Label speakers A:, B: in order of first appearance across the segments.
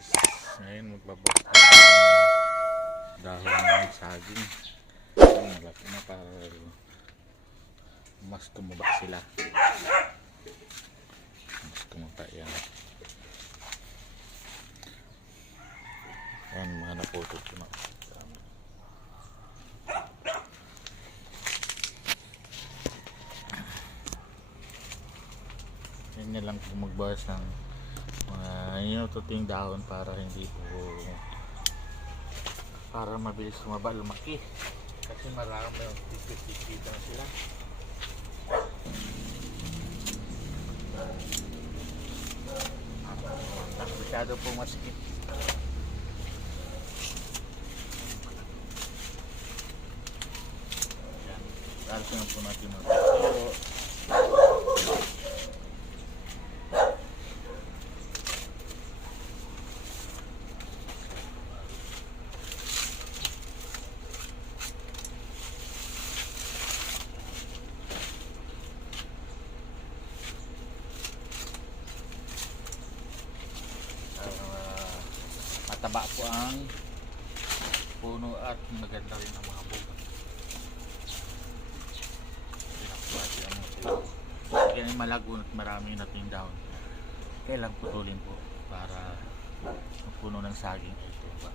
A: guys, ngayon magbabak dahon ng saging. Malaki na para mas tumaba sila. Mas tumaba yan. Yan mga naputot na. Yan na lang po magbawas ng mga inututing dahon para hindi po para mabilis tumaba lumaki. Kasi marami yung tipid-tipid na sila masyado po masikip. Yan tapos na po natin magpapalo mataba po ang puno at maganda rin ang mga bunga. Pinakuwati ang mga sila. Kaya ay malago at marami nating dahon. Kailang putulin po para puno ng saging ay tuba.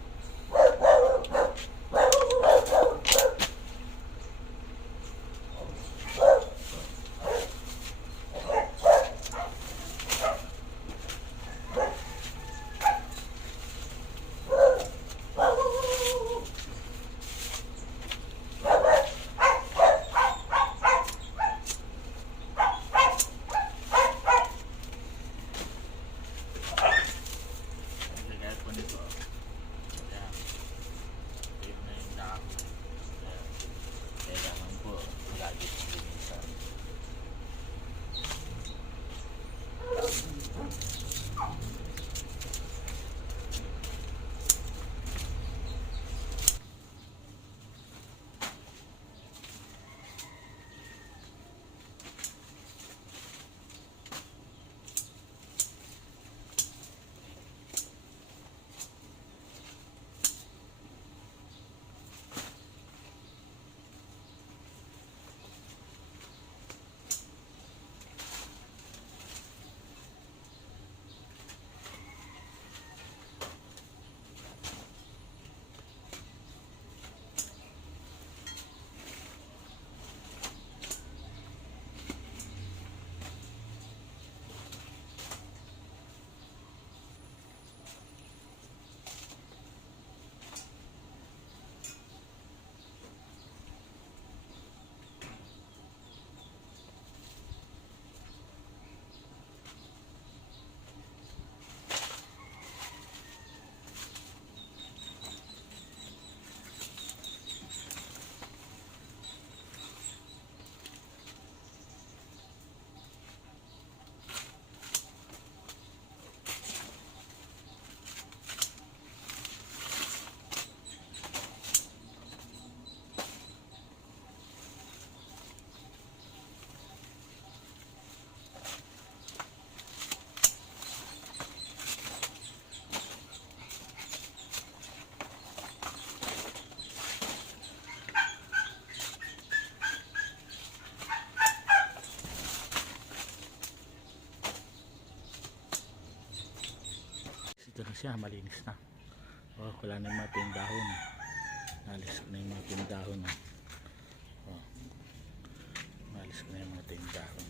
A: Ito na siya, malinis na. Oh, wala na yung mga tindahon. Nalis na yung mga tindahon. Oh. Nalis na yung mga tindahon.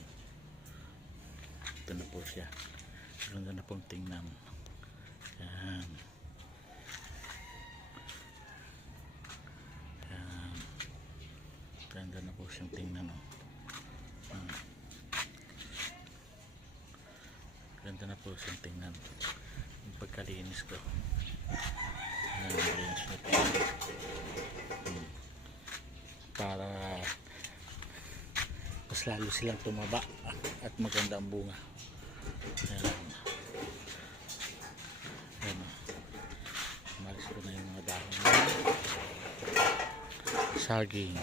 A: Ito na po siya. Ganda na pong tingnan. Yan. Yan. Ganda na po siyang tingnan. Oh. Hmm. Ganda na po siyang tingnan pagkalinis ko Ayan, malinis na po Hmm. para mas lalo silang tumaba at maganda ang bunga Ayan. Ayan. Umalis ko na yung mga dahon saging